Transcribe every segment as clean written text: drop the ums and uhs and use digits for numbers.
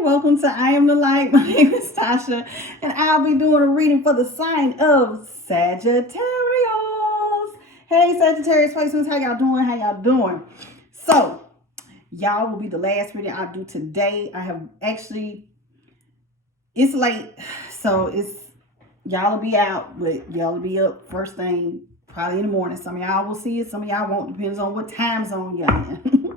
Welcome to I Am the Light. My name is Tasha, and I'll be doing a reading for the sign of Sagittarius. Hey, Sagittarius placements, how y'all doing? How y'all doing? So, y'all will be the last reading I do today. I have actually, it's late, so y'all will be out, but y'all will be up first thing, probably in the morning. Some of y'all will see it, some of y'all won't. Depends on what time zone y'all in.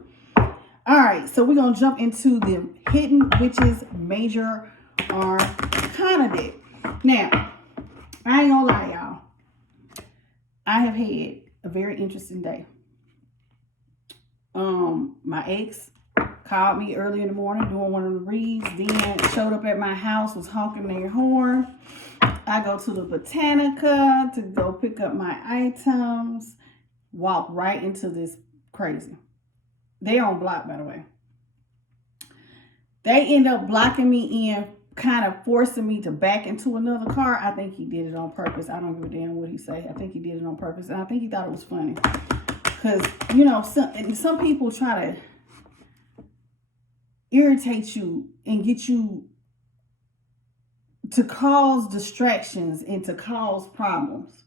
All right, so we're going to jump into the Hidden Witches Major Arcana deck. Now, I ain't going to lie, y'all. I have had a very interesting day. My ex called me early in the morning doing one of the reads, then showed up at my house, was honking their horn. I go to the Botanica to go pick up my items, walk right into this crazy. They're on block, by the way. They end up blocking me in, kind of forcing me to back into another car. I think he did it on purpose. I don't give a damn what he say. I think he did it on purpose. And I think he thought it was funny. Because, you know, some people try to irritate you and get you to cause distractions and to cause problems.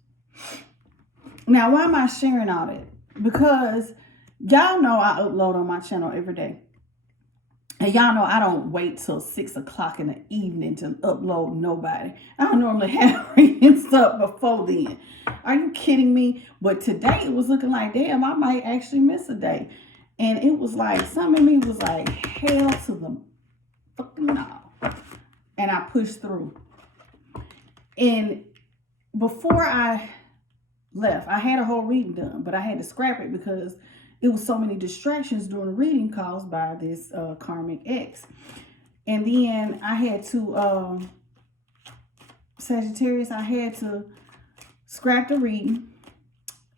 Now, why am I sharing all that? Because y'all know I upload on my channel every day. And y'all know I don't wait till 6 o'clock in the evening to upload nobody. I don't normally have readings up before then. Are you kidding me? But today it was looking like, damn, I might actually miss a day. And it was like, some of me was like, hell to the fucking no. And I pushed through. And before I left, I had a whole reading done, but I had to scrap it because it was so many distractions during the reading caused by this karmic ex. And then I had to, Sagittarius, I had to scrap the reading.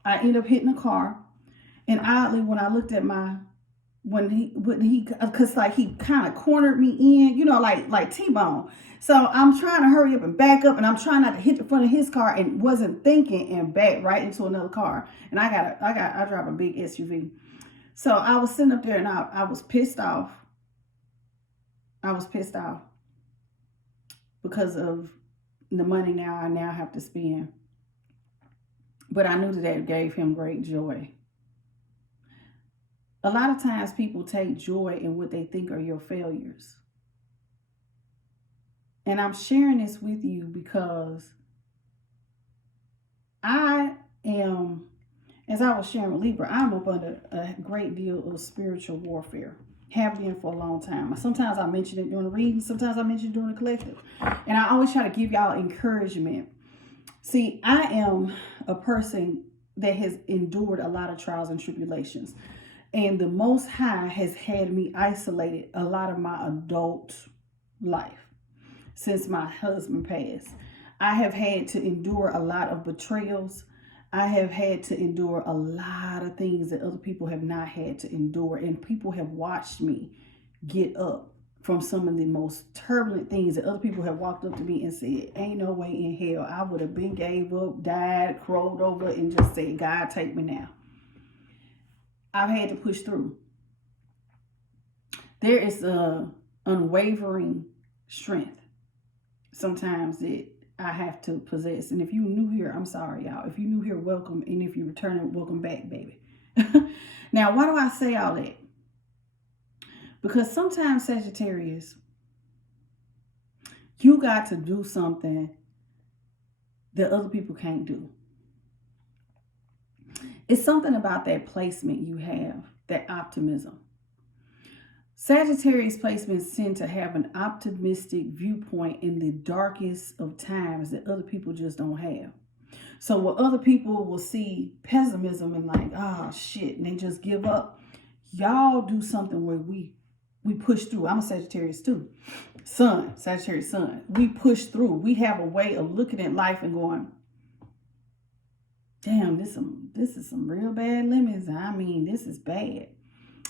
I ended up hitting a car. And oddly, when I looked at because like he kind of cornered me in, you know, like T-bone. So I'm trying to hurry up and back up, and I'm trying not to hit the front of his car, and wasn't thinking, and back right into another car. And I drive a big SUV. So I was sitting up there, and I was pissed off. I was pissed off because of the money I now have to spend. But I knew that gave him great joy. A lot of times people take joy in what they think are your failures. And I'm sharing this with you because I am, as I was sharing with Libra, I'm up under a great deal of spiritual warfare. Have been for a long time. Sometimes I mention it during the reading, sometimes I mention it during the collective. And I always try to give y'all encouragement. See, I am a person that has endured a lot of trials and tribulations. And the Most High has had me isolated a lot of my adult life since my husband passed. I have had to endure a lot of betrayals. I have had to endure a lot of things that other people have not had to endure. And people have watched me get up from some of the most turbulent things that other people have walked up to me and said, ain't no way in hell I would have been gave up, died, crawled over, and just said, God, take me now. I've had to push through. There is a unwavering strength sometimes that I have to possess. And if you're new here, I'm sorry, y'all. If you're new here, welcome. And if you're returning, welcome back, baby. Now, why do I say all that? Because sometimes, Sagittarius, you got to do something that other people can't do. It's something about that placement you have, that optimism. Sagittarius placements tend to have an optimistic viewpoint in the darkest of times that other people just don't have. So what other people will see pessimism and like, oh shit, and they just give up. Y'all do something where we push through. I'm a Sagittarius too. Sagittarius sun. We push through. We have a way of looking at life and going, damn, this is some real bad lemons. I mean, this is bad.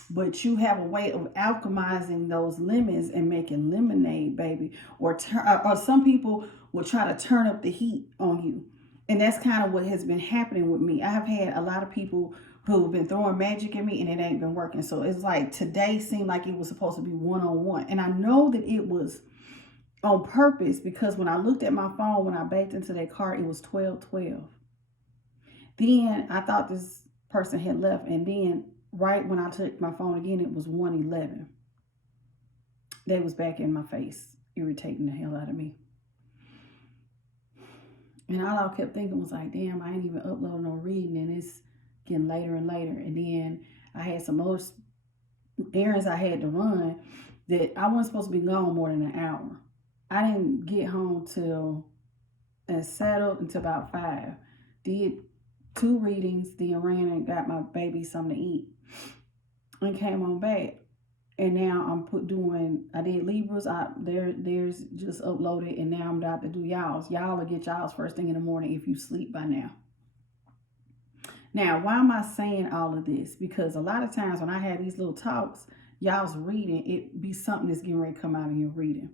But you have a way of alchemizing those lemons and making lemonade, baby. Or some people will try to turn up the heat on you. And that's kind of what has been happening with me. I have had a lot of people who've been throwing magic at me and it ain't been working. So it's like today seemed like it was supposed to be one-on-one. And I know that it was on purpose because when I looked at my phone, when I backed into that car, it was 12:12. Then I thought this person had left. And then right when I took my phone again, it was 1:11. They was back in my face, irritating the hell out of me. And all I kept thinking was like, damn, I ain't even uploading no reading, and it's getting later and later. And then I had some other errands I had to run that I wasn't supposed to be gone more than an hour. I didn't get home till and settled until about 5. Did 2 readings, then ran and got my baby something to eat and came on back. And now I'm I did Libras. There's just uploaded, and now I'm about to do y'all's. Y'all will get y'all's first thing in the morning if you sleep by now. Now, why am I saying all of this? Because a lot of times when I have these little talks, y'all's reading, it be something that's getting ready to come out of your reading.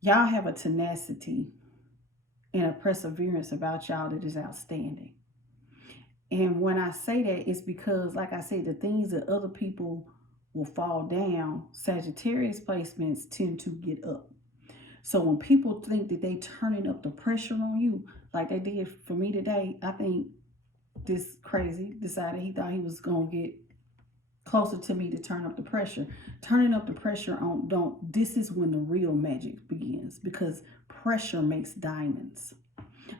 Y'all have a tenacity and a perseverance about y'all that is outstanding. And when I say that, it's because, like I said, the things that other people will fall down, Sagittarius placements tend to get up. So when people think that they turning up the pressure on you, like they did for me today, I think this crazy decided he thought he was going to get closer to me to turn up the pressure. Turning up the pressure this is when the real magic begins, because pressure makes diamonds.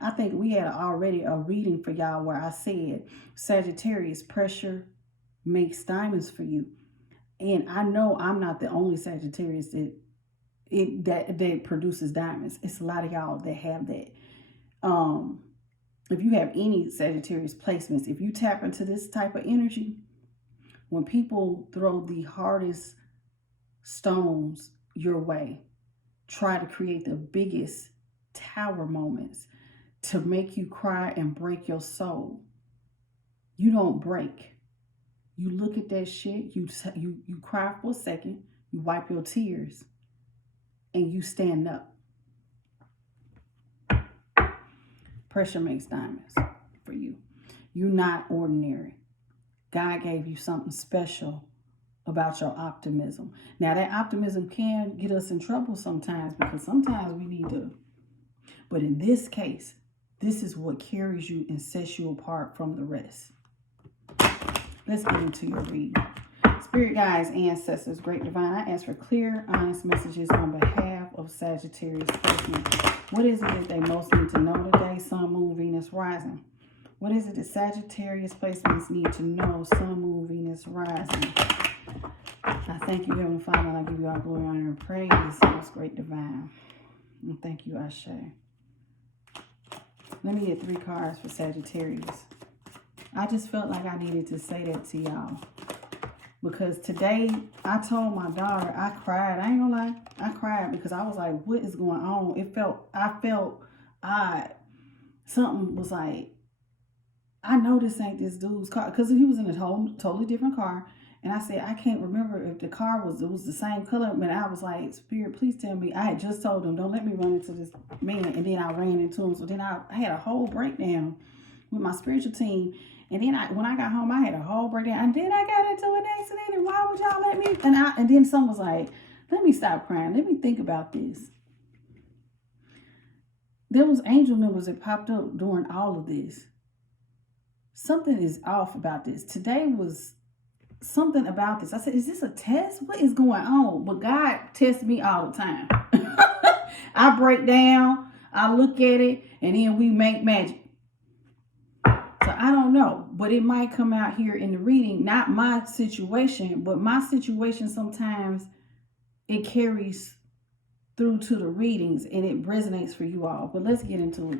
I think we had already a reading for y'all where I said, Sagittarius, pressure makes diamonds for you. And I know I'm not the only Sagittarius that produces diamonds. It's a lot of y'all that have that. If you have any Sagittarius placements, if you tap into this type of energy, when people throw the hardest stones your way, try to create the biggest tower moments to make you cry and break your soul, you don't break. You look at that shit, you cry for a second, you wipe your tears, and you stand up. Pressure makes diamonds for you. You're not ordinary. God gave you something special about your optimism. Now, that optimism can get us in trouble sometimes, because sometimes we need to. But in this case, this is what carries you and sets you apart from the rest. Let's get into your reading. Spirit guides, ancestors, great divine, I ask for clear, honest messages on behalf of Sagittarius placement. What is it that they most need to know today? Sun, Moon, Venus, rising. What is it that Sagittarius placements need to know? Sun, Moon, Venus, rising. I thank you, Heavenly Father, and I give you all glory, honor, and praise. Most great divine. And thank you, Ashe. Let me get 3 cards for Sagittarius. I just felt like I needed to say that to y'all. Because today, I told my daughter, I cried. I ain't gonna lie. I cried because I was like, what is going on? I felt odd. Something was like, I know this ain't this dude's car. Because he was in a totally different car. And I said, I can't remember if the car was the same color. But I was like, Spirit, please tell me. I had just told him, don't let me run into this man. And then I ran into him. So then I had a whole breakdown with my spiritual team. And then when I got home, I had a whole breakdown. And then I got into an accident. And why would y'all let me? And then someone was like, let me stop crying. Let me think about this. There was angel numbers that popped up during all of this. Something is off about this. Today was something about this. I said, is this a test? What is going on? But God tests me all the time. I break down, I look at it, and then we make magic. So I don't know, but it might come out here in the reading. Not my situation, but my situation sometimes it carries through to the readings and it resonates for you all. But let's get into it.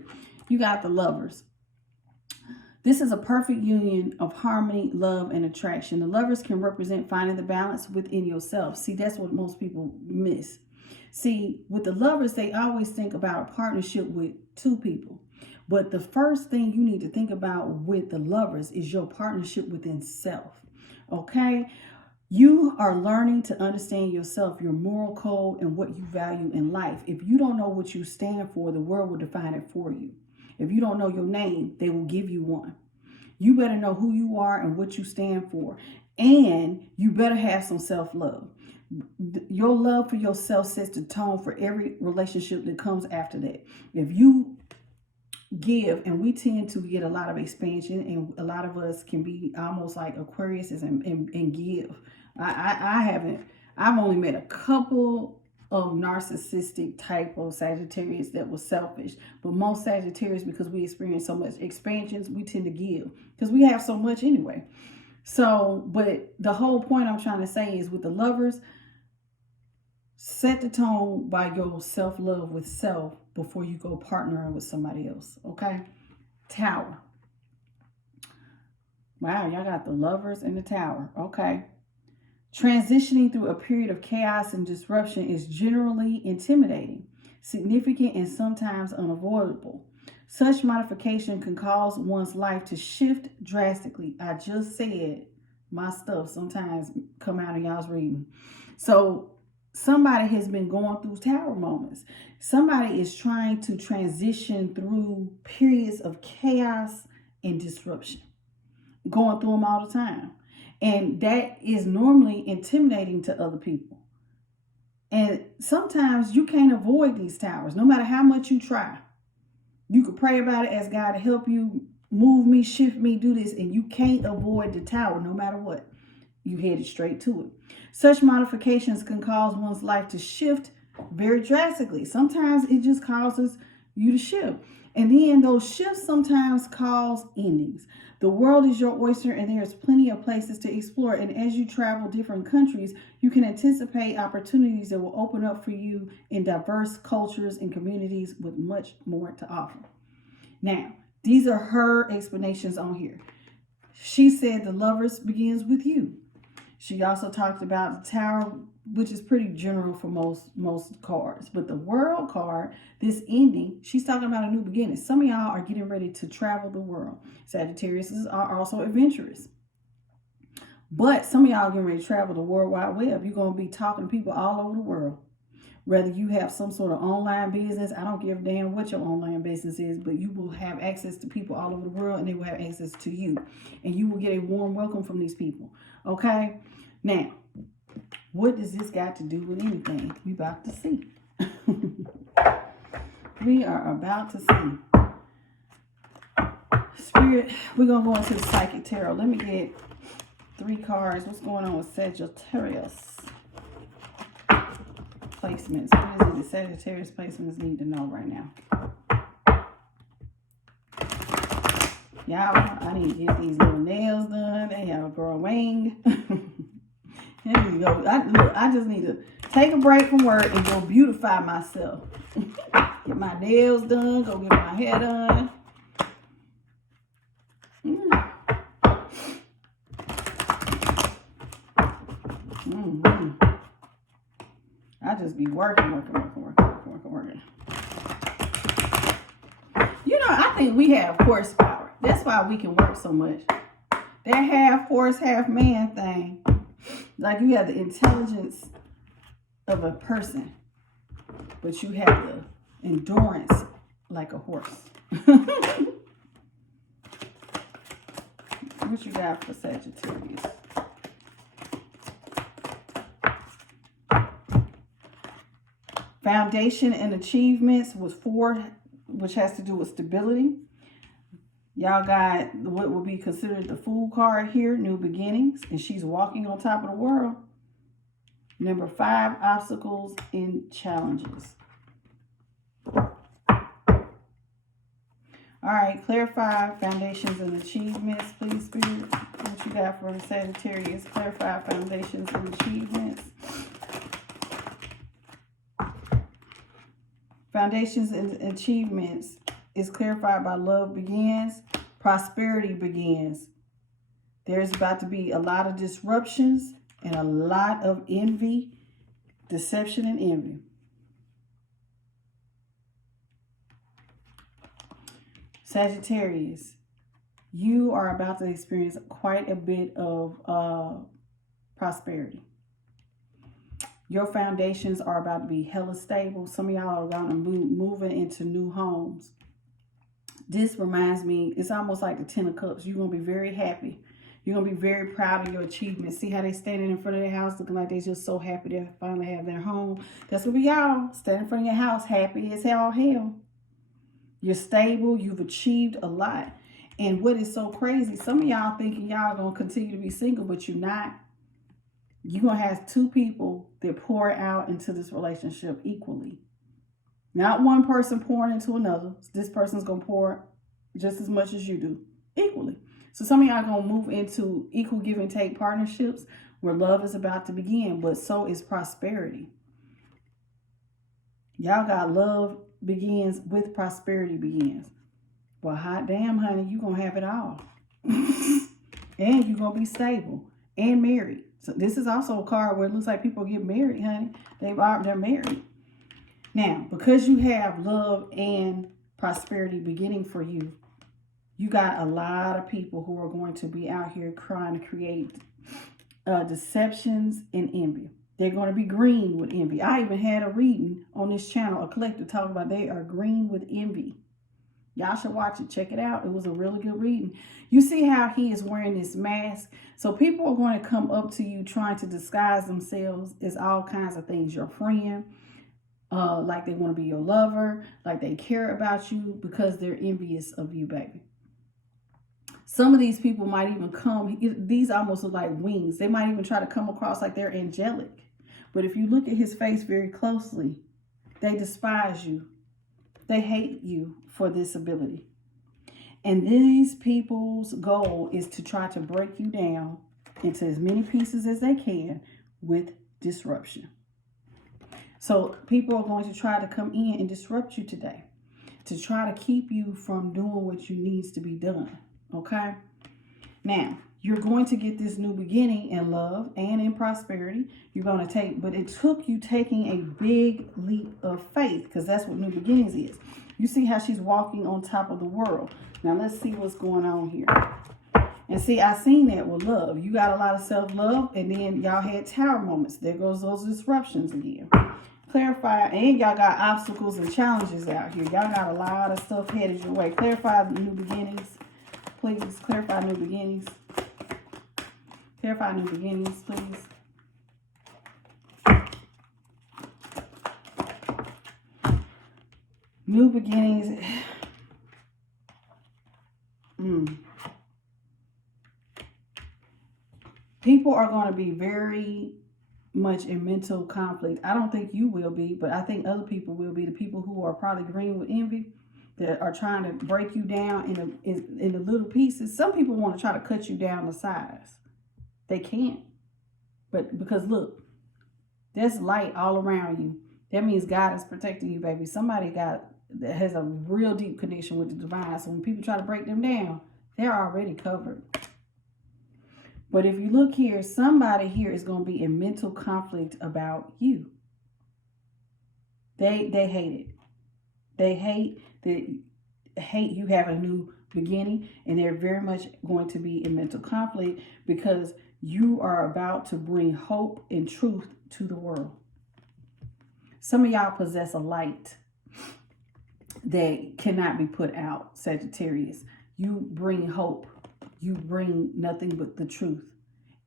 You got the Lovers. This is a perfect union of harmony, love, and attraction. The Lovers can represent finding the balance within yourself. See, that's what most people miss. See, with the Lovers, they always think about a partnership with 2 people. But the first thing you need to think about with the Lovers is your partnership within self. Okay? You are learning to understand yourself, your moral code, and what you value in life. If you don't know what you stand for, the world will define it for you. If you don't know your name, they will give you one. You better know who you are and what you stand for. And you better have some self-love. Your love for yourself sets the tone for every relationship that comes after that. If you give, and we tend to get a lot of expansion, and a lot of us can be almost like Aquariuses and give. I've only met a couple of narcissistic type of Sagittarius that was selfish, but most Sagittarius, because we experience so much expansions, we tend to give because we have so much anyway. So, but the whole point I'm trying to say is with the lovers, set the tone by your self-love with self before you go partnering with somebody else, okay? Tower. Wow, y'all got the lovers and the tower, okay? Transitioning through a period of chaos and disruption is generally intimidating, significant, and sometimes unavoidable. Such modification can cause one's life to shift drastically. I just said my stuff sometimes come out of y'all's reading. So somebody has been going through tower moments. Somebody is trying to transition through periods of chaos and disruption, going through them all the time. And that is normally intimidating to other people. And sometimes you can't avoid these towers, no matter how much you try. You could pray about it, ask God to help you, move me, shift me, do this, and you can't avoid the tower no matter what. You headed straight to it. Such modifications can cause one's life to shift very drastically. Sometimes it just causes you to shift. And then those shifts sometimes cause endings. The world is your oyster, and there's plenty of places to explore. And as you travel different countries, you can anticipate opportunities that will open up for you in diverse cultures and communities with much more to offer. Now, these are her explanations on here. She said the lovers begins with you. She also talked about the tower, which is pretty general for most cards. But the world card, this ending, she's talking about a new beginning. Some of y'all are getting ready to travel the world. Sagittarius are also adventurous. But some of y'all are getting ready to travel the World Wide Web. You're going to be talking to people all over the world. Whether you have some sort of online business, I don't give a damn what your online business is, but you will have access to people all over the world, and they will have access to you. And you will get a warm welcome from these people. Okay? Now, what does this got to do with anything? We about to see. We are about to see. Spirit, we're going to go into the Psychic Tarot. Let me get 3 cards. What's going on with Sagittarius? Placements. What is it the Sagittarius placements need to know right now? Y'all, I need to get these little nails done. They have a growing. Here we go. I just need to take a break from work and go beautify myself. Get my nails done. Go get my hair done. I just be working. You know, I think we have horsepower. That's why we can work so much. That half horse, half man thing. Like you have the intelligence of a person, but you have the endurance like a horse. What you got for Sagittarius? Foundation and achievements was 4, which has to do with stability. Y'all got what will be considered the Fool card here, new beginnings, and she's walking on top of the world. Number 5, obstacles and challenges. All right, clarify foundations and achievements, please, Spirit. What you got for the Sagittarius? Clarify foundations and achievements. Foundations and achievements is clarified by love begins, prosperity begins. There's about to be a lot of disruptions and a lot of envy, deception, and envy. Sagittarius, you are about to experience quite a bit of prosperity. Your foundations are about to be hella stable. Some of y'all are going to moving into new homes. This reminds me, it's almost like the 10 of Cups. You're going to be very happy. You're going to be very proud of your achievements. See how they standing in front of their house looking like they're just so happy to finally have their home. That's what we y'all. Standing in front of your house happy as hell. You're stable. You've achieved a lot. And what is so crazy, some of y'all thinking y'all going to continue to be single, but you're not. You're going to have two people that pour out into this relationship equally. Not one person pouring into another. This person's going to pour just as much as you do, equally. So some of y'all going to move into equal give and take partnerships where love is about to begin, but so is prosperity. Y'all got love begins with prosperity begins. Well, hot damn, honey, you're going to have it all. And you're going to be stable and married. So this is also a card where it looks like people get married, honey. They're married. Now, because you have love and prosperity beginning for you, you got a lot of people who are going to be out here trying to create deceptions and envy. They're going to be green with envy. I even had a reading on this channel, a collective talking about they are green with envy. Y'all should watch it. Check it out. It was a really good reading. You see how he is wearing this mask? So people are going to come up to you trying to disguise themselves as all kinds of things. Your friend, like they want to be your lover, like they care about you because they're envious of you, baby. Some of these people might even come, these almost look like wings. They might even try to come across like they're angelic. But if you look at his face very closely, they despise you. They hate you for this ability. And these people's goal is to try to break you down into as many pieces as they can with disruption. So people are going to try to come in and disrupt you today to try to keep you from doing what you needs to be done. Okay? Now, you're going to get this new beginning in love and in prosperity. You're going to take, but it took you taking a big leap of faith because that's what new beginnings is. You see how she's walking on top of the world. Now, let's see what's going on here. And see, I seen that with love. You got a lot of self-love, and then y'all had tower moments. There goes those disruptions again. Clarify, and y'all got obstacles and challenges out here. Y'all got a lot of stuff headed your way. Clarify the new beginnings. Please, clarify new beginnings. Clarify new beginnings, please. New beginnings. People are going to be very much in mental conflict. I don't think you will be, but I think other people will be. The people who are probably green with envy, that are trying to break you down in the little pieces. Some people want to try to cut you down to size. They can't. But because look, there's light all around you. That means God is protecting you, baby. Somebody that has a real deep connection with the divine. So when people try to break them down, they're already covered. But if you look here, somebody here is going to be in mental conflict about you. They hate it. They hate you have a new beginning, and they're very much going to be in mental conflict because you are about to bring hope and truth to the world. Some of y'all possess a light that cannot be put out, Sagittarius. You bring hope. You bring nothing but the truth.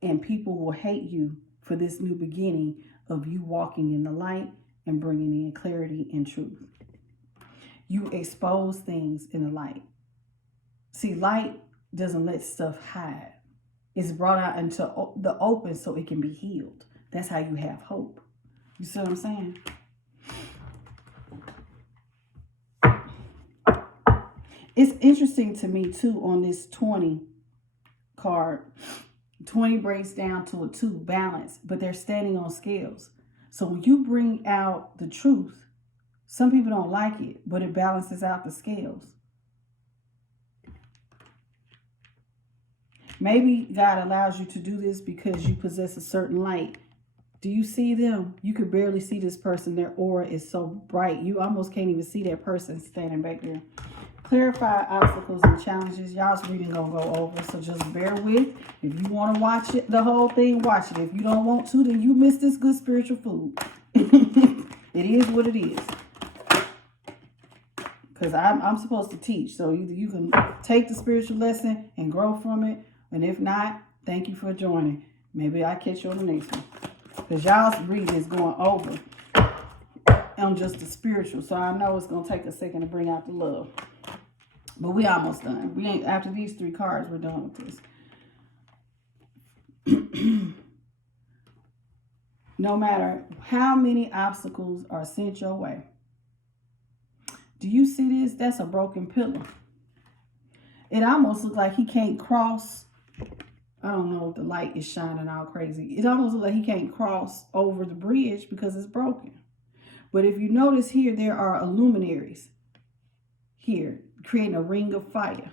And people will hate you for this new beginning of you walking in the light and bringing in clarity and truth. You expose things in the light. See, light doesn't let stuff hide. It's brought out into the open so it can be healed. That's how you have hope. You see what I'm saying? It's interesting to me, too, on this 20 card. 20 breaks down to a 2, balance, but they're standing on scales. So when you bring out the truth, some people don't like it, but it balances out the scales. Maybe God allows you to do this because you possess a certain light. Do you see them? You could barely see this person. Their aura is so bright. You almost can't even see that person standing back there. Clarify obstacles and challenges. Y'all's reading gonna go over, so just bear with. If you want to watch it, the whole thing, watch it. If you don't want to, then you miss this good spiritual food. It is what it is. Because I'm supposed to teach. So either you can take the spiritual lesson and grow from it. And if not, thank you for joining. Maybe I'll catch you on the next one. Because y'all's reading is going over on just the spiritual. So I know it's going to take a second to bring out the love. But we almost done. We ain't, after these 3 cards, we're done with this. No matter how many obstacles are sent your way. Do you see this? That's a broken pillar. It almost looks like he can't cross. I don't know if the light is shining all crazy. It almost looks like he can't cross over the bridge because it's broken. But if you notice here, there are luminaries here, creating a ring of fire.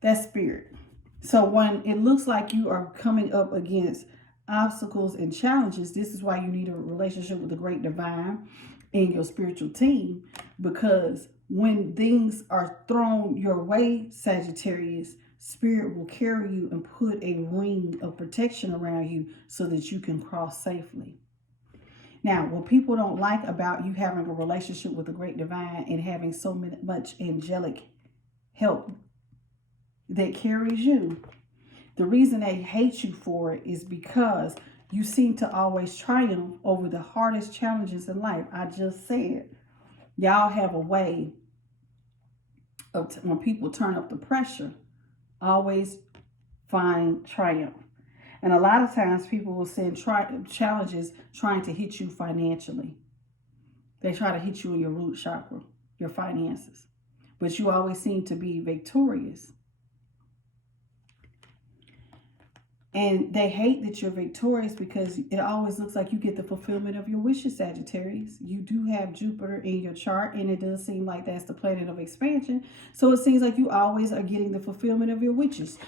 That's spirit. So when it looks like you are coming up against obstacles and challenges, this is why you need a relationship with the great divine in your spiritual team, because when things are thrown your way, Sagittarius, spirit will carry you and put a ring of protection around you so that you can cross safely. Now, what people don't like about you having a relationship with the great divine and having so much angelic help that carries you, the reason they hate you for it is because you seem to always triumph over the hardest challenges in life. I just said, y'all have a way of, when people turn up the pressure, always find triumph. And a lot of times people will send challenges trying to hit you financially. They try to hit you in your root chakra, your finances. But you always seem to be victorious. And they hate that you're victorious because it always looks like you get the fulfillment of your wishes, Sagittarius. You do have Jupiter in your chart, and it does seem like that's the planet of expansion. So it seems like you always are getting the fulfillment of your wishes.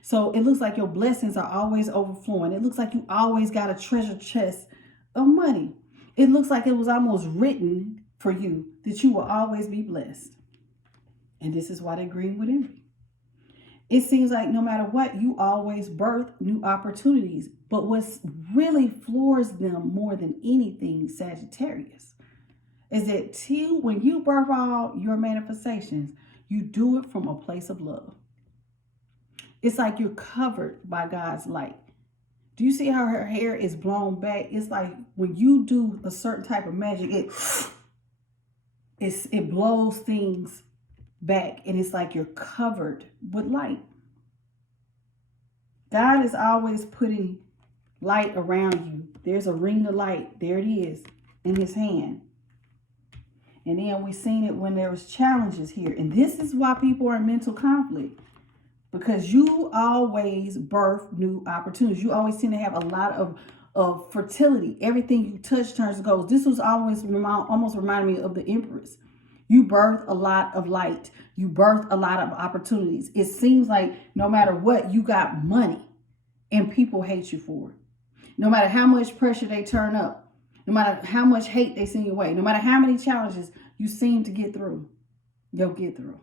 So it looks like your blessings are always overflowing. It looks like you always got a treasure chest of money. It looks like it was almost written for you that you will always be blessed. And this is why they green with envy. It seems like no matter what, you always birth new opportunities. But what really floors them more than anything, Sagittarius, is that when you birth all your manifestations, you do it from a place of love. It's like you're covered by God's light. Do you see how her hair is blown back? It's like when you do a certain type of magic, it blows things back, and it's like you're covered with light. God is always putting light around you. There's a ring of light. There it is in his hand. And then we seen it when there was challenges here. And this is why people are in mental conflict. Because you always birth new opportunities. You always seem to have a lot of fertility. Everything you touch turns to gold. This was always almost reminded me of the Empress. You birth a lot of light. You birth a lot of opportunities. It seems like no matter what, you got money and people hate you for it. No matter how much pressure they turn up, no matter how much hate they send your way, no matter how many challenges you seem to get through, you'll get through.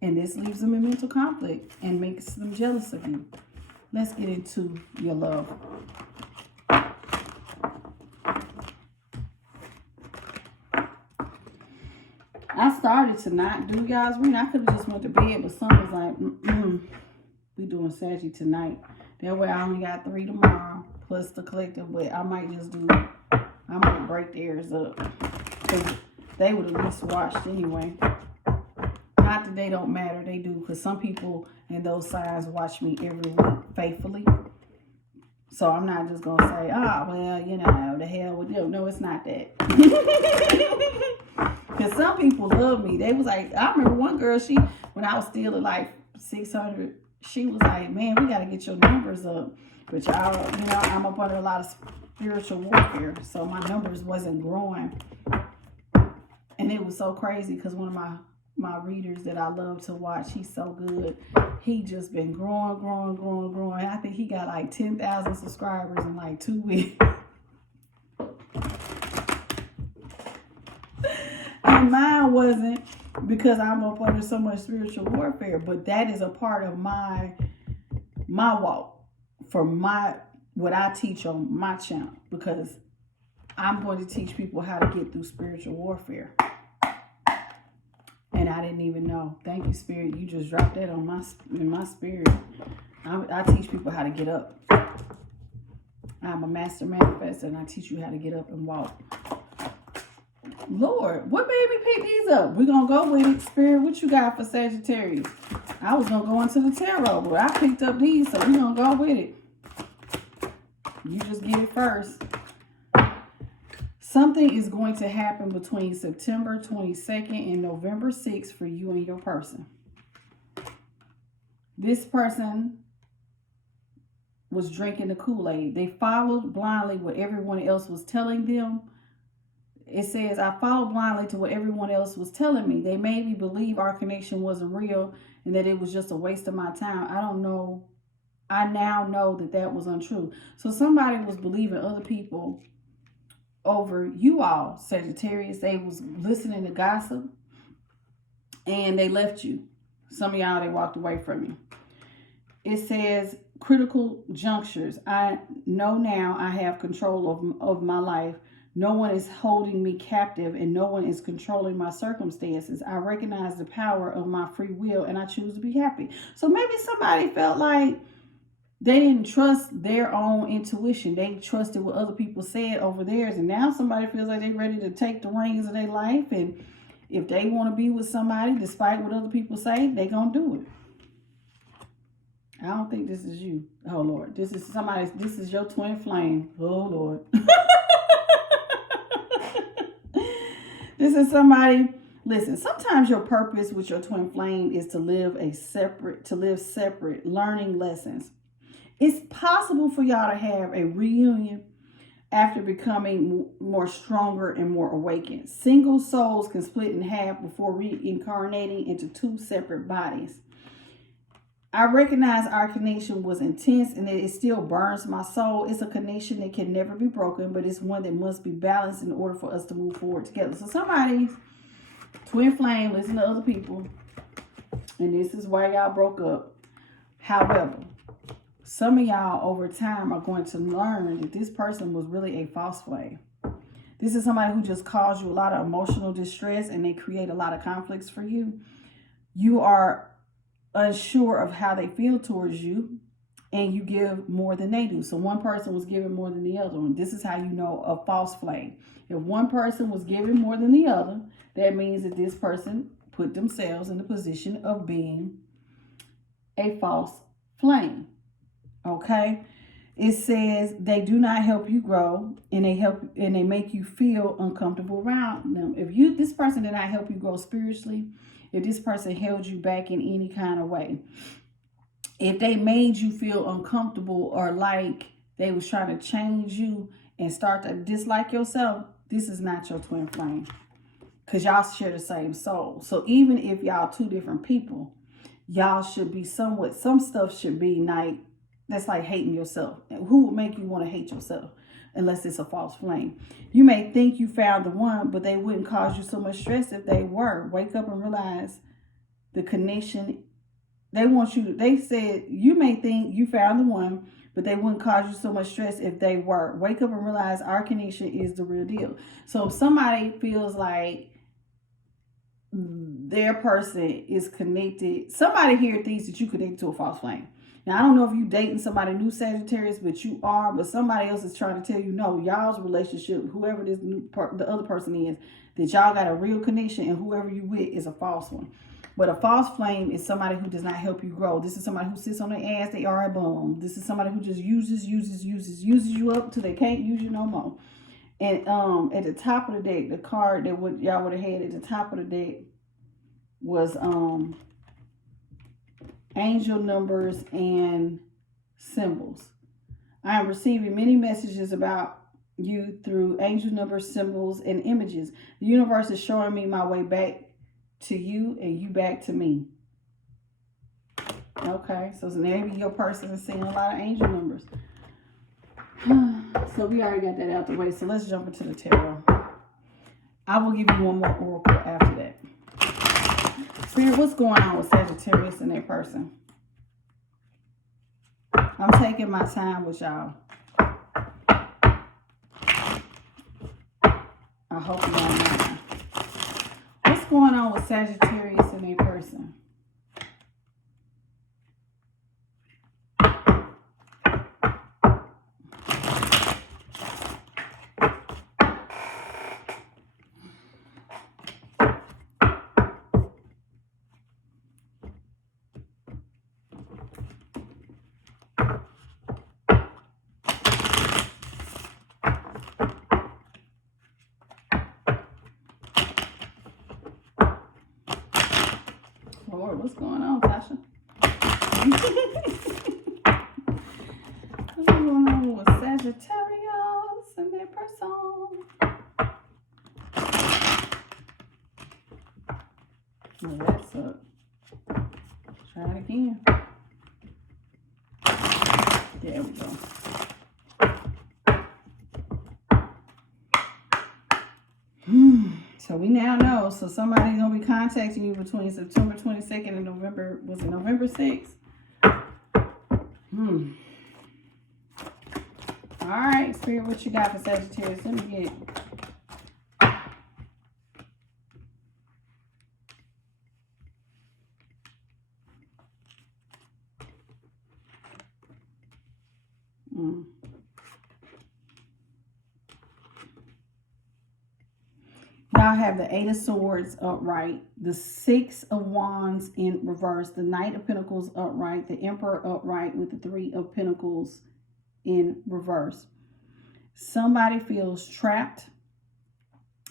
And this leaves them in mental conflict and makes them jealous of you. Let's get into your love. I started to not do y'all's reading. I could have just went to bed, but some was like, we doing Saggy tonight. That way I only got 3 tomorrow, plus the collective, but I might just do, I might break theirs up. Because they would at least watched anyway. Not that they don't matter, they do, because some people in those signs watch me every week faithfully. So I'm not just going to say, well, you know, the hell with them. No, it's not that. Because some people love me. They was like, I remember one girl, when I was still at like 600, she was like, man, we got to get your numbers up. But y'all, you know, I'm up under a lot of spiritual warfare. So my numbers wasn't growing. And it was so crazy because one of my readers that I love to watch, he's so good. He just been growing. I think he got like 10,000 subscribers in like 2 weeks. And mine wasn't, because I'm up under so much spiritual warfare. But that is a part of my walk for what I teach on my channel. Because I'm going to teach people how to get through spiritual warfare. And I didn't even know. Thank you, Spirit. You just dropped that on in my spirit. I teach people how to get up. I'm a master manifestor, and I teach you how to get up and walk. Lord, what made me pick these up? We're going to go with it. Spirit, what you got for Sagittarius? I was going to go into the tarot, but I picked up these, so we're going to go with it. You just get it first. Something is going to happen between September 22nd and November 6th for you and your person. This person was drinking the Kool-Aid. They followed blindly what everyone else was telling them. It says, I followed blindly to what everyone else was telling me. They made me believe our connection wasn't real and that it was just a waste of my time. I don't know. I now know that that was untrue. So somebody was believing other people over you all, Sagittarius. They was listening to gossip and they left you. Some of y'all, they walked away from you. It says, critical junctures. I know now I have control of my life. No one is holding me captive and no one is controlling my circumstances. I recognize the power of my free will and I choose to be happy. So maybe somebody felt like they didn't trust their own intuition. They trusted what other people said over theirs. And now somebody feels like they're ready to take the reins of their life. And if they want to be with somebody, despite what other people say, they're going to do it. I don't think this is you. Oh, Lord. This is your twin flame. Oh, Lord. This is somebody, listen, sometimes your purpose with your twin flame is to live separate, learning lessons. It's possible for y'all to have a reunion after becoming more stronger and more awakened. Single souls can split in half before reincarnating into two separate bodies. I recognize our connection was intense and it still burns my soul. It's a connection that can never be broken, but it's one that must be balanced in order for us to move forward together. So somebody's twin flame, listen to other people, and this is why y'all broke up. However, some of y'all over time are going to learn that this person was really a false flame. This is somebody who just caused you a lot of emotional distress and they create a lot of conflicts for you. You are unsure of how they feel towards you and you give more than they do. So one person was giving more than the other one. This is how you know a false flame. If one person was giving more than the other, that means that this person put themselves in the position of being a false flame. Okay? It says they do not help you grow and they make you feel uncomfortable around them. If this person did not help you grow spiritually, if this person held you back in any kind of way, if they made you feel uncomfortable or like they was trying to change you and start to dislike yourself, this is not your twin flame because y'all share the same soul. So even if y'all two different people, y'all should be some stuff should be like, that's like hating yourself. Who would make you want to hate yourself? Unless it's a false flame. You may think you found the one, but they wouldn't cause you so much stress if they were. Wake up and realize the connection. They said you may think you found the one, but they wouldn't cause you so much stress if they were. Wake up and realize our connection is the real deal. So if somebody feels like their person is connected, somebody here thinks that you connected to a false flame. Now, I don't know if you dating somebody new, Sagittarius, but you are. But somebody else is trying to tell you, no, y'all's relationship, whoever the other person is, that y'all got a real connection and whoever you with is a false one. But a false flame is somebody who does not help you grow. This is somebody who sits on their ass, they are a bum. This is somebody who just uses you up till they can't use you no more. And at the top of the deck, the card that y'all would have had at the top of the deck was angel numbers and symbols. I am receiving many messages about you through angel numbers, symbols, and images. The universe is showing me my way back to you and you back to me. Okay, so maybe your person is seeing a lot of angel numbers. So we already got that out the way. So let's jump into the tarot. I will give you one more oracle after that. Spirit, what's going on with Sagittarius and their person? I'm taking my time with y'all. I hope you don't mind. What's going on with Sagittarius and their person? Lord, what's going on, Tasha? What's going on with Sagittarius and their person? Well, that sucked. Try it again. There we go. So we now know. So somebody's going to be contacting you between September 22nd and November. Was it November 6th? All right, Spirit, what you got for Sagittarius? Let me get. Y'all have the Eight of Swords upright, the Six of Wands in reverse, the Knight of Pentacles upright, the Emperor upright with the Three of Pentacles in reverse. Somebody feels trapped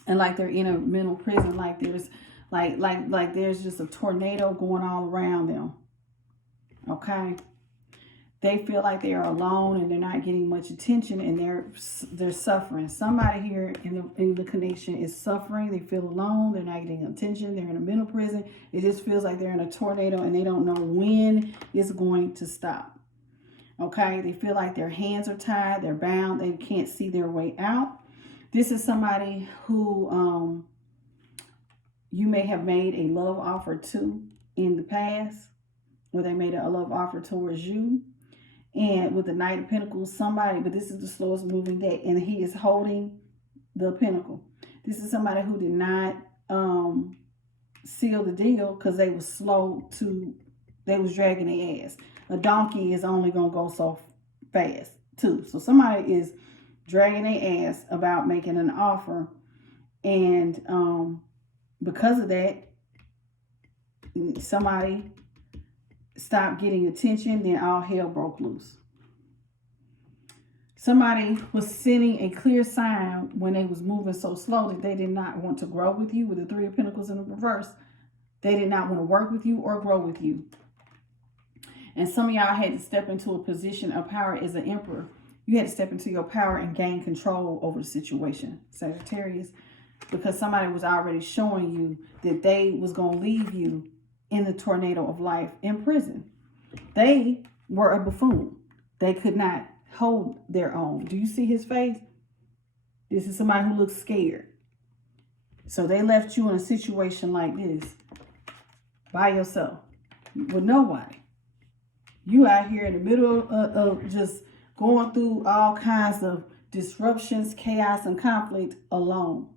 and like they're in a mental prison, like there's like there's just a tornado going all around them. Okay? They feel like they are alone and they're not getting much attention, and they're suffering. Somebody here in the connection is suffering. They feel alone. They're not getting attention. They're in a mental prison. It just feels like they're in a tornado and they don't know when it's going to stop. Okay? They feel like their hands are tied. They're bound. They can't see their way out. This is somebody who you may have made a love offer to in the past, or they made a love offer towards you. And with the Knight of Pentacles, somebody, but this is the slowest moving deck, and he is holding the pentacle. This is somebody who did not seal the deal because they was they was dragging their ass. A donkey is only going to go so fast, too. So somebody is dragging their ass about making an offer, and because of that, somebody stopped getting attention, then all hell broke loose. Somebody was sending a clear sign when they was moving so slow that they did not want to grow with you with the Three of Pentacles in the reverse. They did not want to work with you or grow with you. And some of y'all had to step into a position of power as an emperor. You had to step into your power and gain control over the situation, Sagittarius, because somebody was already showing you that they was going to leave you in the tornado of life in prison. They were a buffoon. They could not hold their own. Do you see his face? This is somebody who looks scared. So they left you in a situation like this by yourself with nobody. You out here in the middle of just going through all kinds of disruptions, chaos, and conflict alone.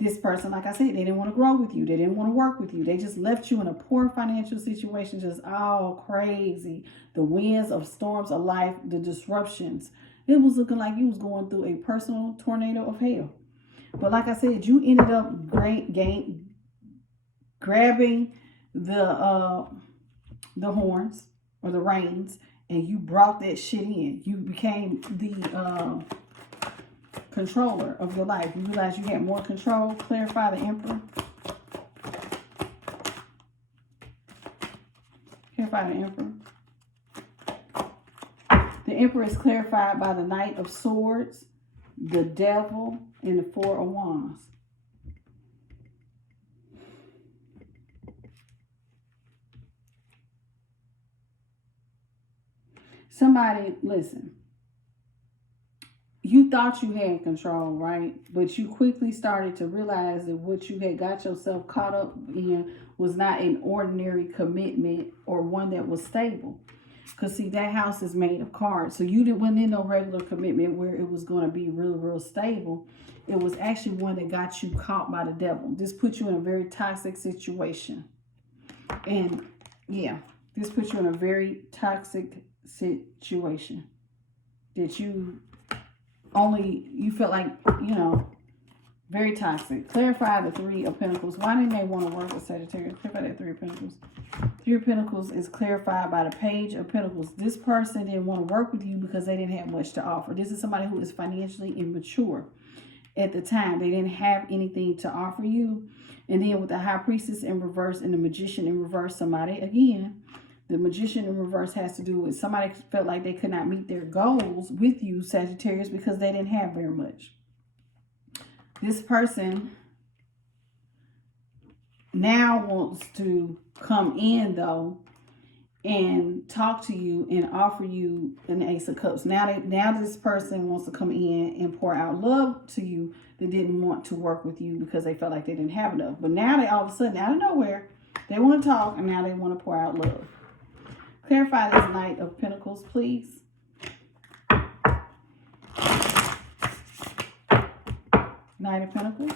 This person, like I said, they didn't want to grow with you. They didn't want to work with you. They just left you in a poor financial situation, just all crazy. The winds of storms of life, the disruptions. It was looking like you was going through a personal tornado of hell. But like I said, you ended up grabbing the horns or the reins, and you brought that shit in. You became the controller of your life. You realize you had more control. Clarify the Emperor. Clarify the Emperor. The Emperor is clarified by the Knight of Swords, the Devil, and the Four of Wands. Somebody, listen. You thought you had control, right? But you quickly started to realize that what you had got yourself caught up in was not an ordinary commitment or one that was stable. Because see, that house is made of cards. So you didn't went in no regular commitment where it was going to be real stable. It was actually one that got you caught by the devil. This put you in a very toxic situation. And yeah, this puts you in a very toxic situation. That you felt like, you know, very toxic. Clarify the Three of Pentacles. Why didn't they want to work with Sagittarius? Clarify that Three of Pentacles. Three of Pentacles is clarified by the Page of Pentacles. This person didn't want to work with you because they didn't have much to offer. This is somebody who is financially immature. At the time, they didn't have anything to offer you. And then with the High Priestess in reverse and the Magician in reverse, somebody, again, the Magician in reverse has to do with somebody felt like they could not meet their goals with you, Sagittarius, because they didn't have very much. This person now wants to come in, though, and talk to you and offer you an Ace of Cups. Now this person wants to come in and pour out love to you that didn't want to work with you because they felt like they didn't have enough. But now they all of a sudden, out of nowhere, they want to talk, and now they want to pour out love. Clarify this Knight of Pentacles, please. Knight of Pentacles.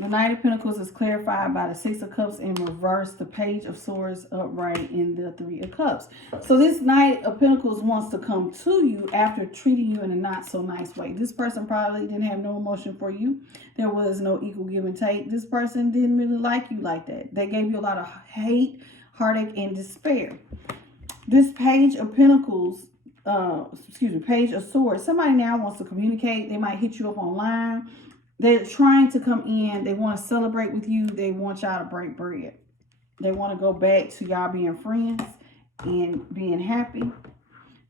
The Knight of Pentacles is clarified by the Six of Cups in reverse, the Page of Swords upright, and the Three of Cups. So this Knight of Pentacles wants to come to you after treating you in a not so nice way. This person probably didn't have no emotion for you. There was no equal give and take. This person didn't really like you like that. They gave you a lot of hate, heartache, and despair. This Page of Pentacles, Page of Swords, somebody now wants to communicate. They might hit you up online. They're trying to come in. They want to celebrate with you. They want y'all to break bread. They want to go back to y'all being friends and being happy.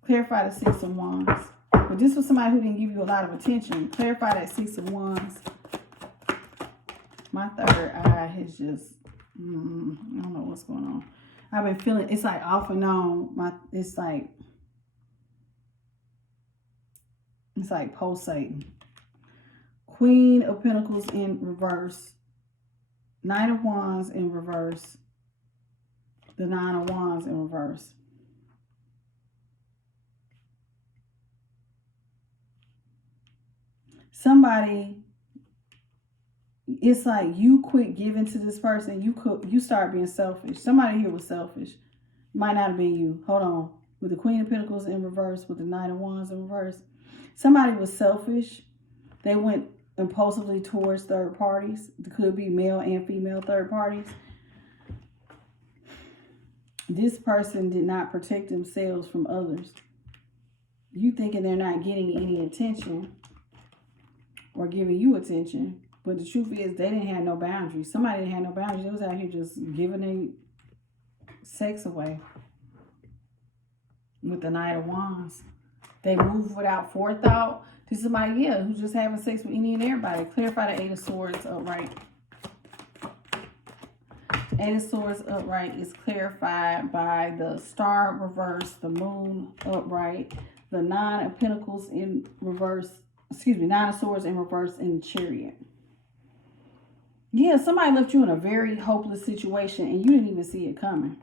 Clarify the Six of Wands. But this was somebody who didn't give you a lot of attention. Clarify that Six of Wands. My third eye has just, I don't know what's going on. I've been feeling, it's like off and on. It's like pulsating. Queen of Pentacles in reverse. Knight of Wands in reverse. The Nine of Wands in reverse. Somebody, it's like you quit giving to this person. You start being selfish. Somebody here was selfish. Might not have been you. Hold on. With the Queen of Pentacles in reverse, with the Knight of Wands in reverse. Somebody was selfish. They went impulsively towards third parties. It could be male and female third parties. This person did not protect themselves from others. You thinking they're not getting any attention or giving you attention. But the truth is they didn't have no boundaries. Somebody didn't have no boundaries. They was out here just giving their sex away. With the Knight of Wands. They move without forethought. This is somebody, who's just having sex with any and everybody. Clarify the Eight of Swords upright. Eight of Swords upright is clarified by the Star reverse, the Moon upright, the Nine of Pentacles in reverse, Nine of Swords in reverse, and Chariot. Yeah, somebody left you in a very hopeless situation and you didn't even see it coming.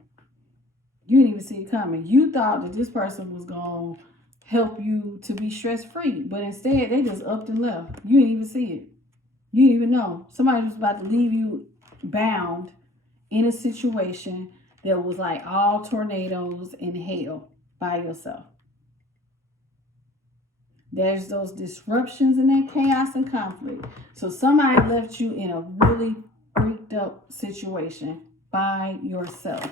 You didn't even see it coming. You thought that this person was going to help you to be stress-free. But instead, they just upped and left. You didn't even see it. You didn't even know. Somebody was about to leave you bound in a situation that was like all tornadoes and hell by yourself. There's those disruptions and that chaos and conflict. So somebody left you in a really freaked up situation by yourself.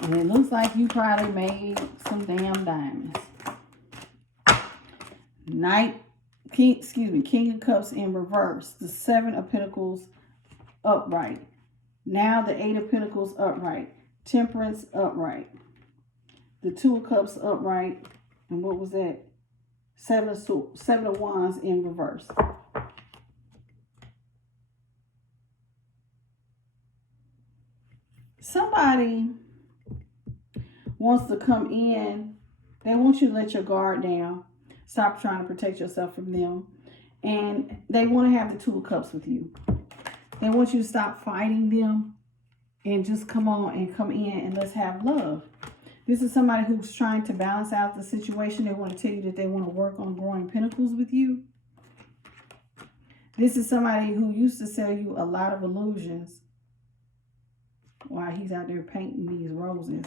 And it looks like you probably made some damn diamonds. King of Cups in reverse. The Seven of Pentacles upright. Now the Eight of Pentacles upright. Temperance upright. The Two of Cups upright. And what was that? Seven of Wands in reverse. Somebody wants to come in. They want you to let your guard down. Stop trying to protect yourself from them. And they want to have the Two of Cups with you. They want you to stop fighting them. and just come on and come in and let's have love. This is somebody who's trying to balance out the situation. They want to tell you that they want to work on growing pinnacles with you. This is somebody who used to sell you a lot of illusions while he's out there painting these roses.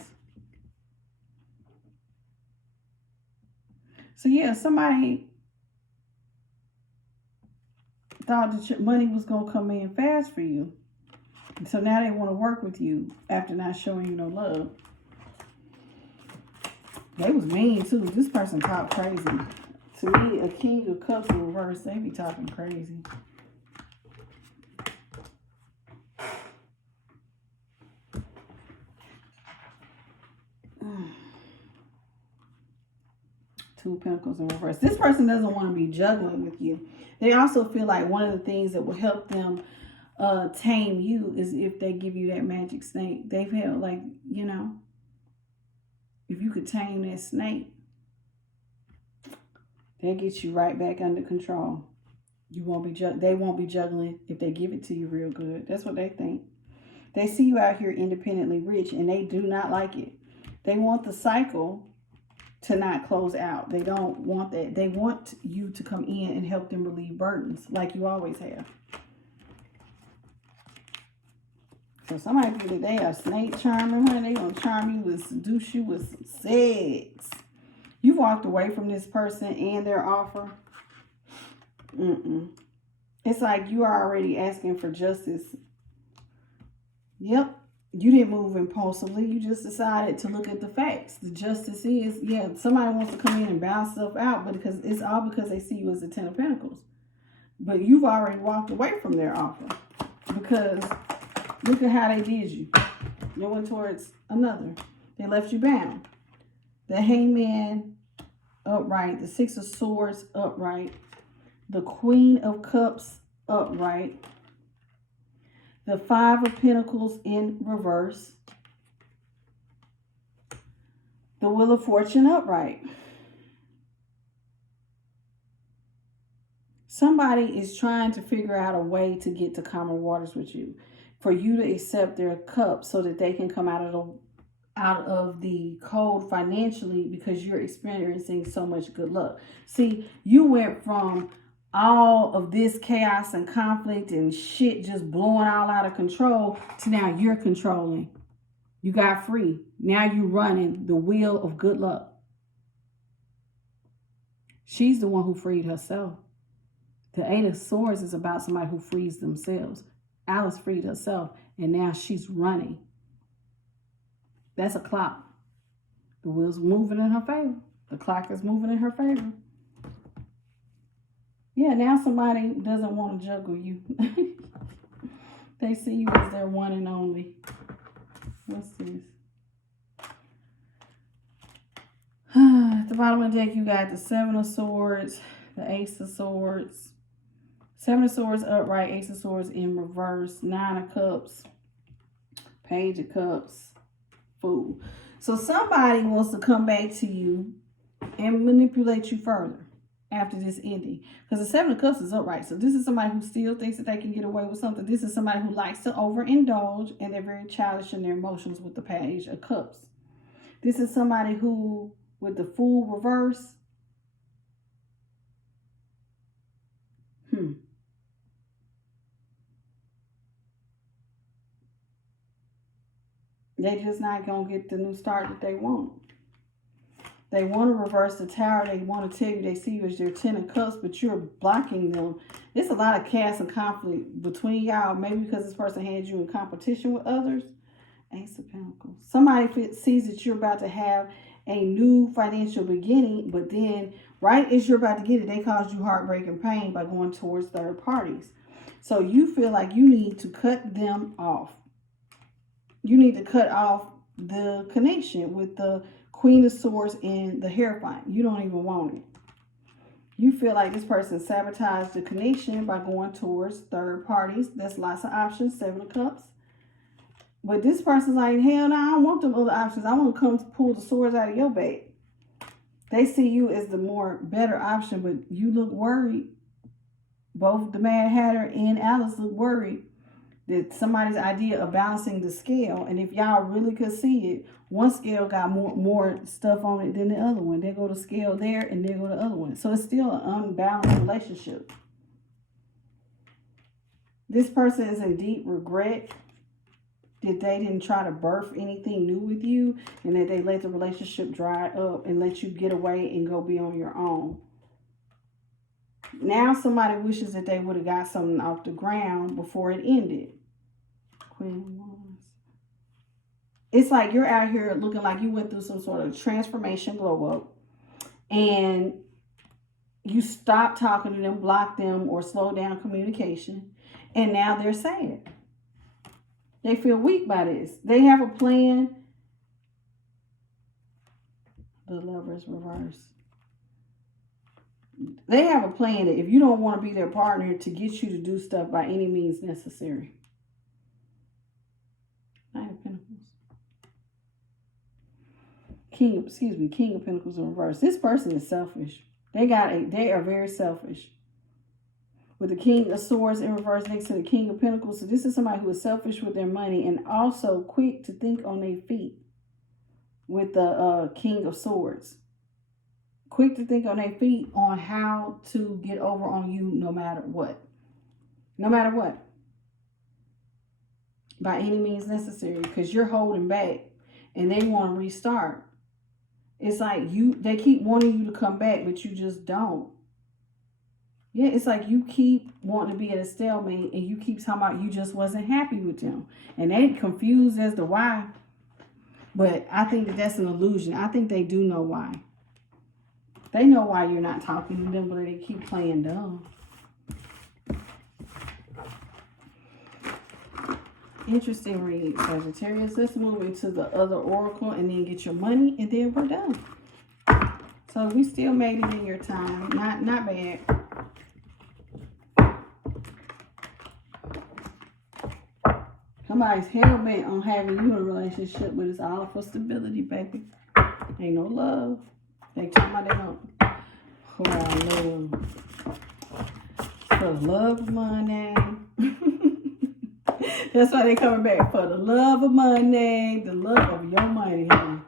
So yeah, somebody thought that your money was going to come in fast for you. So now they want to work with you after not showing you no love. They was mean too. This person talked crazy. To me, a King of Cups in reverse, they be talking crazy. Two of Pentacles in reverse. This person doesn't want to be juggling with you. They also feel like one of the things that will help them tame you is if they give you that magic snake. They feel like, you know, if you could tame that snake, they'll get you right back under control. You won't be they won't be juggling if they give it to you real good. That's what they think. They see you out here independently rich, and they do not like it. They want the cycle to not close out. They don't want that. They want you to come in and help them relieve burdens like you always have. So somebody feel that they are snake charming, honey. They gonna charm you with, seduce you with some sex. You walked away from this person and their offer. It's like you are already asking for justice. Yep. You didn't move impulsively. You just decided to look at the facts. The justice is, yeah, somebody wants to come in and balance stuff out, but because it's all because they see you as the Ten of Pentacles. But you've already walked away from their offer because look at how they did you. They went towards another. They left you bound. The Hangman upright. The Six of Swords upright. The Queen of Cups upright. The Five of Pentacles in reverse. The Wheel of Fortune upright. Somebody is trying to figure out a way to get to calmer waters with you. For you to accept their cup so that they can come out of the cold financially because you're experiencing so much good luck. See, you went from all of this chaos and conflict and shit just blowing all out of control to now you're controlling. You got free. Now you're running the wheel of good luck. She's the one who freed herself. The Eight of Swords is about somebody who frees themselves. Alice freed herself and now she's running. That's a clock. The wheel's moving in her favor. The clock is moving in her favor. Yeah, now somebody doesn't want to juggle you. They see you as their one and only. What's this? At the bottom of the deck, you got the Seven of Swords, the Ace of Swords. Seven of Swords upright, Ace of Swords in reverse, Nine of Cups, Page of Cups, Fool. So somebody wants to come back to you and manipulate you further after this ending. Because the Seven of Cups is upright. So this is somebody who still thinks that they can get away with something. This is somebody who likes to overindulge and they're very childish in their emotions with the Page of Cups. This is somebody who, with the Fool reverse, they just not going to get the new start that they want. They want to reverse the Tower. They want to tell you they see you as their Ten of Cups, but you're blocking them. There's a lot of chaos and conflict between y'all. Maybe because this person had you in competition with others. Ace of Pentacles. Somebody sees that you're about to have a new financial beginning, but then right as you're about to get it, they caused you heartbreak and pain by going towards third parties. So you feel like you need to cut them off. You need to cut off the connection with the Queen of Swords and the Hierophant. You don't even want it. You feel like this person sabotaged the connection by going towards third parties. That's lots of options. Seven of Cups. But this person's like, hell no, I don't want them other options. I want to come to pull the swords out of your bag. They see you as the more better option, but you look worried. Both the Mad Hatter and Alice look worried That somebody's idea of balancing the scale, and if y'all really could see it, one scale got more stuff on it than the other one. There go the scale there, and there go the other one. So it's still an unbalanced relationship. This person is in deep regret that they didn't try to birth anything new with you, and that they let the relationship dry up and let you get away and go be on your own. Now somebody wishes that they would have got something off the ground before it ended. Queen of Wands. It's like you're out here looking like you went through some sort of transformation glow up, and you stopped talking to them, blocked them, or slowed down communication, and now they're sad. They feel weak by this. They have a plan. The Lover's reverse. They have a plan that if you don't want to be their partner, to get you to do stuff by any means necessary. Knight of Pentacles. King of Pentacles in reverse. This person is selfish. They are very selfish. With the King of Swords in reverse next to the King of Pentacles. So this is somebody who is selfish with their money and also quick to think on their feet. With the King of Swords. Quick to think on their feet on how to get over on you no matter what. No matter what. By any means necessary. Because you're holding back. And they want to restart. It's like they keep wanting you to come back, but you just don't. Yeah, it's like you keep wanting to be at a stalemate, and you keep talking about you just wasn't happy with them. And they confused as to why. But I think that that's an illusion. I think they do know why. They know why you're not talking to them, but they keep playing dumb. Interesting read, Sagittarius. Let's move into the other oracle and then get your money, and then we're done. So we still made it in your time. Not bad. Somebody's hell-bent on having you in a relationship, but it's all for stability, baby. Ain't no love. They talking about they don't. Oh, love. For the love of money. That's why they coming back. For the love of money. The love of your money, honey.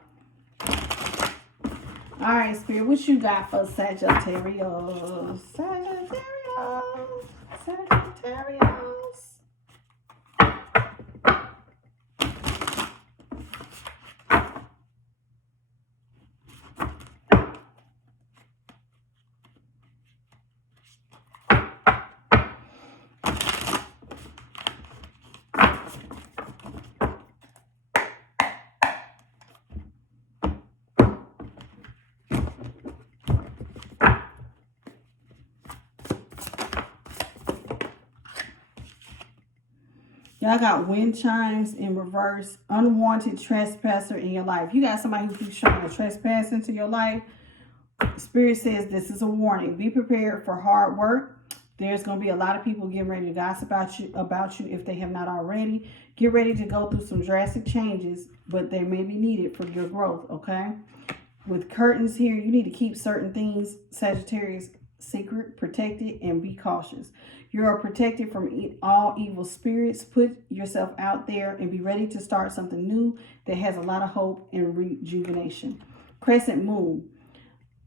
All right, Spirit. What you got for Sagittarius? Sagittarius. Sagittarius. Y'all got wind chimes in reverse. Unwanted trespasser in your life. You got somebody who keeps trying to trespass into your life. Spirit says this is a warning. Be prepared for hard work. There's going to be a lot of people getting ready to gossip about you if they have not already. Get ready to go through some drastic changes, but they may be needed for your growth, okay? With curtains here, you need to keep certain things, Sagittarius, secret, protected, and be cautious. You are protected from all evil spirits. Put yourself out there and be ready to start something new that has a lot of hope and rejuvenation. Crescent moon.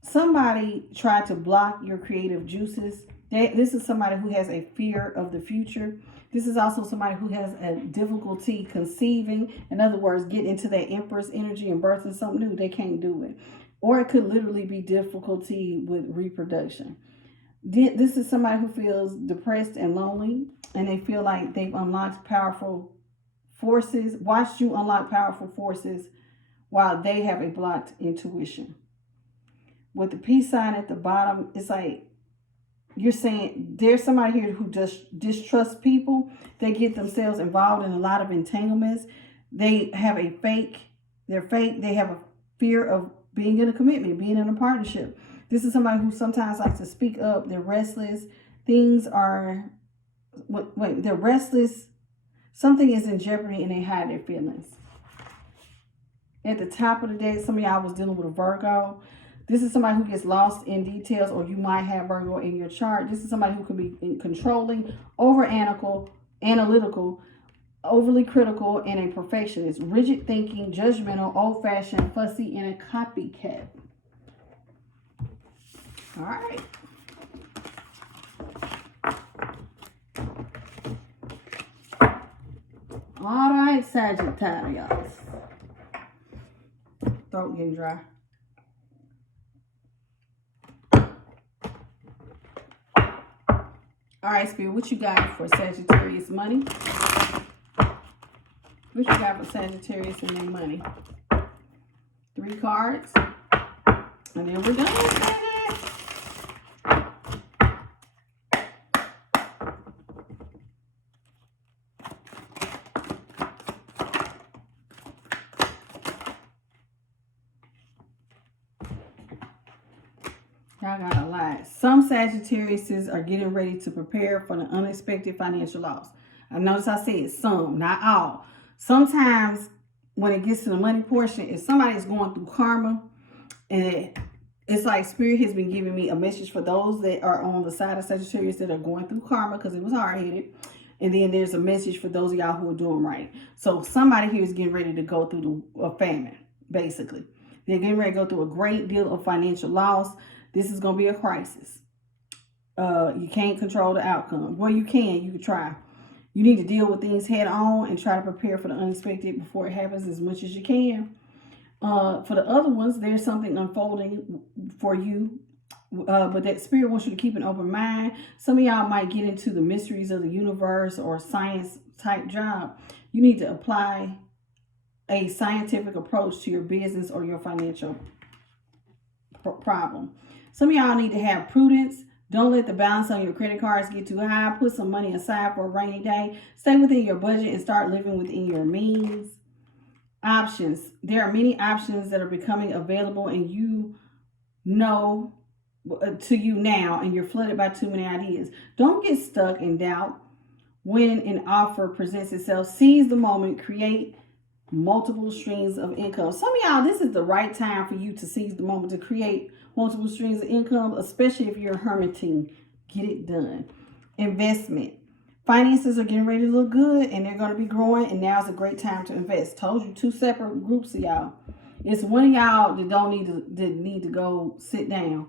Somebody tried to block your creative juices. This is somebody who has a fear of the future. This is also somebody who has a difficulty conceiving. In other words, get into that Empress energy and birthing something new. They can't do it. Or it could literally be difficulty with reproduction. This is somebody who feels depressed and lonely, and they feel like they've unlocked powerful forces, watched you unlock powerful forces while they have a blocked intuition. With the peace sign at the bottom, it's like you're saying there's somebody here who just distrusts people. They get themselves involved in a lot of entanglements. They have they're fake. They have a fear of being in a commitment, being in a partnership. This is somebody who sometimes likes to speak up. They're restless. They're restless. Something is in jeopardy and they hide their feelings. At the top of the day, some of y'all was dealing with a Virgo. This is somebody who gets lost in details, or you might have Virgo in your chart. This is somebody who could be controlling, over analytical, overly critical and a perfectionist, rigid thinking, judgmental, old-fashioned, fussy, and a copycat. All right. All right, Sagittarius. Throat getting dry. All right, Spirit, what you got for Sagittarius money? What you got for Sagittarius and their money? 3 cards. And then we're done with that. Y'all got a lot. Some Sagittariuses are getting ready to prepare for the unexpected financial loss. I notice I said some, not all. Sometimes when it gets to the money portion, if somebody's going through karma, and it's like Spirit has been giving me a message for those that are on the side of Sagittarius that are going through karma because it was hard-headed. And then there's a message for those of y'all who are doing right. So somebody here is getting ready to go through a famine, basically. They're getting ready to go through a great deal of financial loss. This is going to be a crisis. You can't control the outcome. Well, you can try. You need to deal with things head on and try to prepare for the unexpected before it happens as much as you can. For the other ones, there's something unfolding for you. But that Spirit wants you to keep an open mind. Some of y'all might get into the mysteries of the universe or science type job. You need to apply a scientific approach to your business or your financial problem. Some of y'all need to have prudence. Don't let the balance on your credit cards get too high. Put some money aside for a rainy day. Stay within your budget and start living within your means. Options. There are many options that are becoming available and you know to you now, and you're flooded by too many ideas. Don't get stuck in doubt. When an offer presents itself, seize the moment, create multiple streams of income. Some of y'all, this is the right time for you to seize the moment to create multiple streams of income, especially if you're hermiting. Get it done. Investment. Finances are getting ready to look good and they're going to be growing, and now's a great time to invest. Told you, 2 separate groups of y'all. It's one of y'all that need to go sit down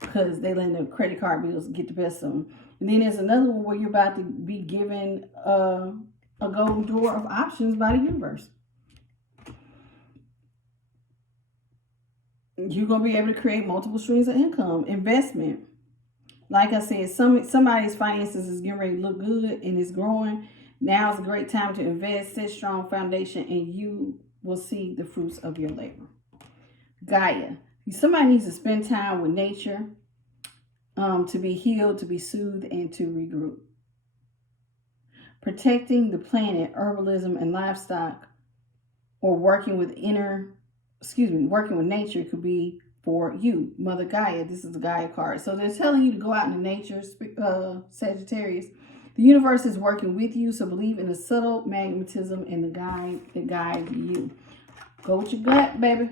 because they letting the credit card bills get the best of them. And then there's another one where you're about to be given a golden door of options by the universe. You're going to be able to create multiple streams of income. Investment. Like I said, somebody's finances is getting ready to look good and it's growing. Now is a great time to invest, set strong foundation, and you will see the fruits of your labor. Gaia. Somebody needs to spend time with nature to be healed, to be soothed, and to regroup. Protecting the planet, herbalism, and livestock, or working with nature could be for you, Mother Gaia. This is the Gaia card. So they're telling you to go out into nature, Sagittarius. The universe is working with you, so believe in the subtle magnetism and the guide you. Go with your gut, baby.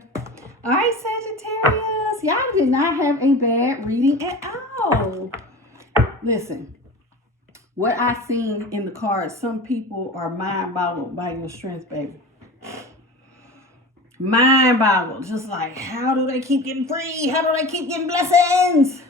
All right, Sagittarius. Y'all did not have a bad reading at all. Listen, what I seen in the cards, some people are mind-boggled by your strength, baby. Mind-boggled. Just like, how do they keep getting free? How do they keep getting blessings?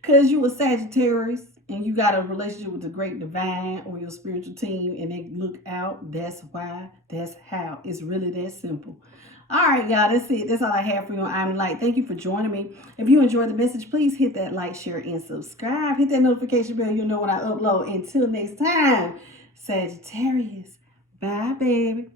Because you a Sagittarius and you got a relationship with the great divine or your spiritual team and they look out, that's why, that's how. It's really that simple. All right, y'all, that's it. That's all I have for you on I'm Light. Thank you for joining me. If you enjoyed the message, please hit that like, share, and subscribe. Hit that notification bell. You'll know when I upload. Until next time, Sagittarius. Bye, baby.